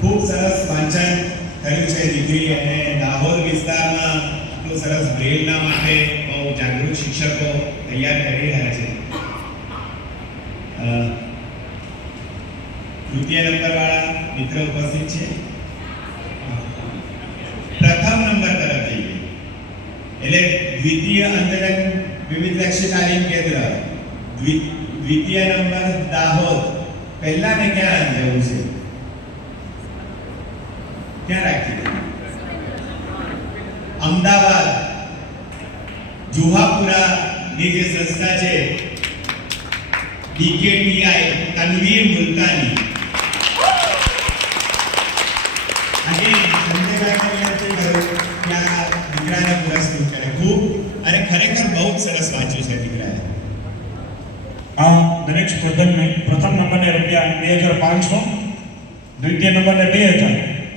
ખૂબ સરસ વાંચન થયું છે દીકરી, અને દાહોદ વિસ્તારમાં આટલું સરસ બ્રેલના માટે બહુ જાગૃત શિક્ષકો તૈયાર કરી રહ્યા છે. દ્વિતીય નંબરવાળા મિત્ર ઉપસ્થિત છે. પ્રથમ નંબર તરફ જઈએ એટલે દ્વિતીય અંતરંગ વિવિધલક્ષી તાલીમ કેન્દ્ર, દ્વિતીય નંબર દાહોદ. પહેલાને ક્યાં જવું છે? ક્યાં રાખી? અમદાવાદ જુહાપુરાની જે સંસ્થા છે DKTI તનવીર મુલતાની, આજે સંજયભાઈને વિનંતી કરું કે આ દીકરાને પુરસ્કૃત કરે. ખૂબ અને ખરેખર બહુ જ સરસ વાંચ્યું છે દીકરાએ. દરેક સ્પર્ધકને પ્રથમ નંબરને ₹2500, દ્વિતીય નંબરને 2000,